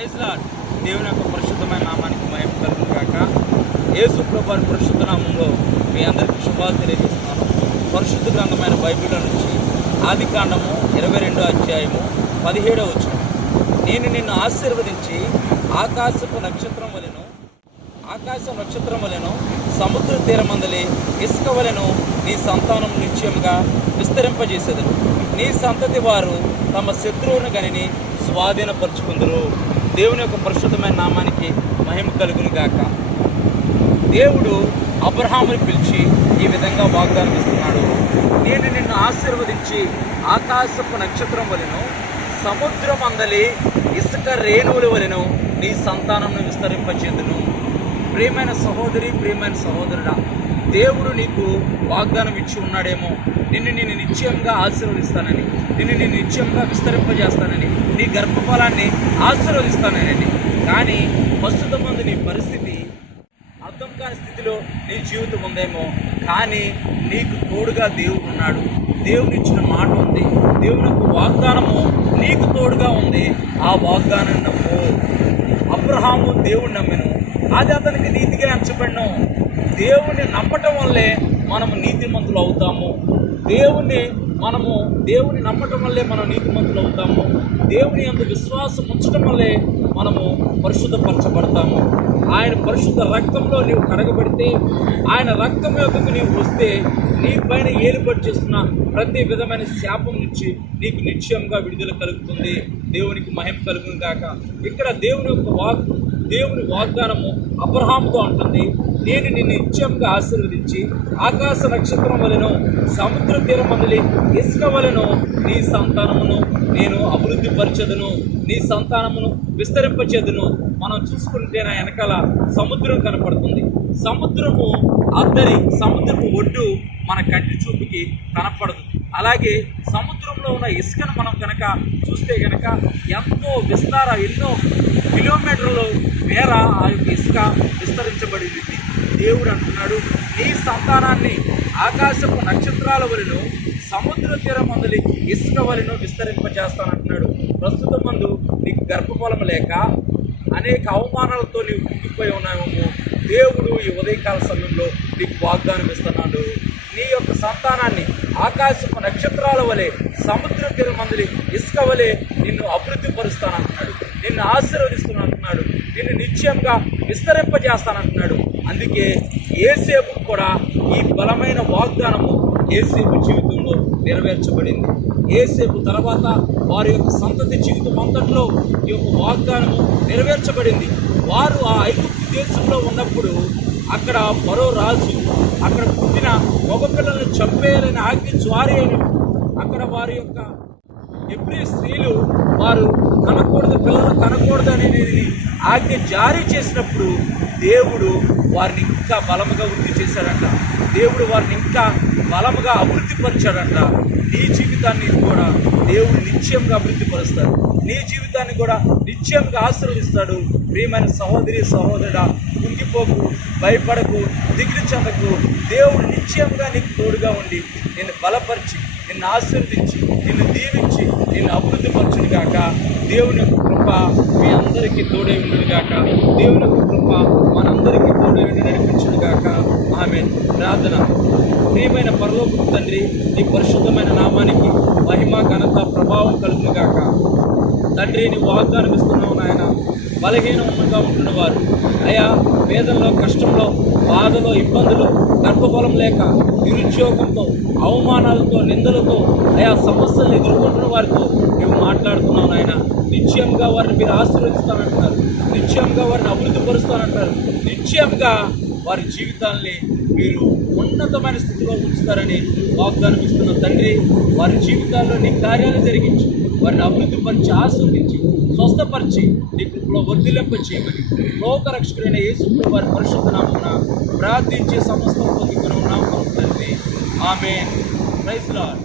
Praise lord. దేవుని యొక్క పరిశుద్ధమైన నామానికి మహిమ కలుగును గాక. యేసు ప్రభువు పరిశుద్ధ నామంలో మీ అందరికీ శుభాలు తెలియజేస్తున్నాను. పరిశుద్ధ గ్రంథమైన బైబిల్లో నుంచి ఆదికాండము 22వ అధ్యాయము 17వ వచనం. నేను నిన్ను ఆశీర్వదించి ఆకాశ నక్షత్రం వలెను సముద్ర తీరమందలి ఇసుక వలెను నీ సంతానం నిశ్చయముగా విస్తరింపజేసేదను. నీ సంతతి వారు తమ శత్రువును గనిని స్వాధీనపరుచుకుందరు. దేవుని యొక్క పరిశుద్ధమైన నామానికి మహిమ కలుగును గాక. దేవుడు అబ్రహాముని పిలిచి ఈ విధంగా వాగ్దానం ఇస్తున్నాడు. నేను నిన్ను ఆశీర్వదించి ఆకాశపు నక్షత్రం వలెను సముద్రమందలి ఇసుక రేణువుల వలెను నీ సంతానంను విస్తరింపచేదును. ప్రియమైన సహోదరి, ప్రియమైన సహోదరుడా, దేవుడు నీకు వాగ్దానం ఇచ్చి ఉన్నాడేమో. నిన్ను నిశ్చయంగా ఆశీర్వదిస్తానని, నిన్ను నిశ్చయంగా విస్తరింపజేస్తానని, నీ గర్భఫలాన్ని ఆశీర్వదిస్తానని. కానీ ప్రస్తుతం ముందు నీ పరిస్థితి అర్థం కాని స్థితిలో నీ జీవితం ఉందేమో. కానీ నీకు తోడుగా దేవుడు ఉన్నాడు. దేవుని ఇచ్చిన మాట ఉంది. దేవుని యొక్క వాగ్దానము నీకు తోడుగా ఉంది. ఆ వాగ్దానం నమ్ము. అబ్రహాము దేవుని నమ్మెను, అది అతనికి నీతిగా ఎంచబడిను. దేవుణ్ణి నమ్మటం వల్లే మనము నీతిమంతులు అవుతాము. దేవుణ్ణి నమ్మటం వల్లే మనం నీతిమంతులు అవుతాము. దేవుని యందు విశ్వాసం ఉంచడం వల్లే మనము పరిశుద్ధపరచబడతాము. ఆయన పరిశుద్ధ రక్తంలో నీవు కడగబడితే, ఆయన రక్తం యొక్కకు నీవు వస్తే, నీ పైన ఏలుబడి చేస్తున్న ప్రతి విధమైన శాపం నుంచి నీకు నిశ్చయంగా విడుదల కలుగుతుంది. దేవునికి మహిమ కలుగును గాక. ఇక్కడ దేవుని వాగ్దానము అబ్రహాముతో అంటుంది, నేను నిన్ను నిశ్చయంగా ఆశీర్వదించి ఆకాశ నక్షత్రం వలెను సముద్ర తీరమందలి ఇసుక వలెను నీ సంతానమును నేను అభివృద్ధి పరిచెదను, నీ సంతానమును విస్తరింపచేదును. మనం చూసుకుంటేనా వెనకాల సముద్రం కనపడుతుంది. సముద్రపు ఒడ్డు మన కంటి చూపుకి కనపడదు. అలాగే సముద్రంలో ఉన్న ఇసుకను మనం కనుక చూస్తే కనుక ఎన్నో కిలోమీటర్లు మేర ఆ యొక్క ఇసుక విస్తరించబడింది. దేవుడు అంటున్నాడు, నీ సంతానాన్ని ఆకాశపు నక్షత్రాల వలెను సముద్ర తీరమందలి ఇసుక వలెను విస్తరింపజేస్తానంటున్నాడు. ప్రస్తుతం ముందు నీకు గర్భఫలం లేక అనేక అవమానాలతో నీవు కుంగిపోయి ఉన్నావేమో. దేవుడు ఈ ఉదయకాల సమయంలో నీకు వాగ్దానం ఇస్తున్నాడు. నీ యొక్క సంతానాన్ని ఆకాశపు నక్షత్రాల వలె సముద్ర తీరమందలి ఇసుక వలె నిన్ను అభివృద్ధి పరుస్తానంటున్నాడు, నిన్ను ఆశీర్వదిస్తానంటున్నాడు, నిన్ను నిశ్చయంగా విస్తరింపజేస్తానంటున్నాడు. అందుకే యేసేపు కూడా ఈ బలమైన వాగ్దానము యేసేపు జీవితంలో నెరవేర్చబడింది. యేసేపు తర్వాత వారి యొక్క సంతతి జీవితం అంతట్లో ఈ యొక్క వాగ్దానము నెరవేర్చబడింది. వారు ఆ ఐగుప్తు దేశంలో ఉన్నప్పుడు అక్కడ మరో రాజు అక్కడ పుట్టిన మగపిల్లలను చంపేయాలని ఆజ్ఞ జారీ అయినప్పుడు అక్కడ వారి యొక్క హెబ్రీ స్త్రీలు వారు పిల్లలు కనకూడదు అనేది ఆజ్ఞ జారీ చేసినప్పుడు దేవుడు వారిని ఇంకా బలముగా వృద్ధి చేశాడంట. దేవుడు వారిని ఇంకా బలముగా అభివృద్ధి పరిచాడంట. నీ జీవితాన్ని కూడా దేవుడు నిశ్చయంగా అభివృద్ధి పరుస్తాడు. నీ జీవితాన్ని కూడా నిశ్చయంగా ఆశీర్వదిస్తాడు. ప్రియమైన సహోదరి, సహోదరుడా, కుంగిపోకు, భయపడకు, దిగులు చెందకు. దేవుడు నిశ్చయంగా నీకు తోడుగా ఉండి నిన్ను బలపరిచి, నిన్ను ఆశీర్వదించి, నిన్ను దీవించి, నిన్ను అభివృద్ధి పరచును గాక. దేవుని యొక్క కృప మీ అందరికీ తోడై ఉండును గాక. దేవుని యొక్క కృప మనందరికీ తోడై ఉండి నడిపించును గాక. ఆమేన్. ప్రార్థన. ప్రియమైన పరలోకపు తండ్రి, నీ పరిశుద్ధమైన నామానికి మహిమ, ఘనత, ప్రభావం కలుగును గాక. తండ్రి, నీ వాగ్దానం ఇస్తున్నావు నాయన. బలహీనంగా ఉంటున్న వారు అయా, వేదనలో, కష్టంలో, బాధలో, ఇబ్బందులు, గర్భఫలం లేక, నిరుద్యోగంతో, అవమానాలతో, నిందలతో, అయా సమస్యలను ఎదుర్కొంటున్న వారితో నువ్వు మాట్లాడుతున్నావు నాయన. నిశ్చయంగా వారిని మీరు ఆశీర్వదిస్తానంటున్నారు, నిశ్చయంగా వారిని అభివృద్ధి పరుస్తానంటారు, నిశ్చయంగా వారి జీవితాల్ని మీరు ఉన్నతమైన స్థితిలో ఉంచుతారని వాగ్దానం ఇస్తున్న తండ్రి, వారి జీవితాల్లో నీ కార్యాలు జరిగించి, వారిని అభివృద్ధిపరిచి, ఆస్వాదించి, స్వస్థపరిచి, నీ కృపలో వర్ధిల్లింప చేయమని లోకరక్షకుడైన యేసు వారి పరిశుద్ధ నామమున ప్రార్థించి సమస్తం పొందుకుని ఉన్నాము తండ్రి. ఆమేన్. Praise lord.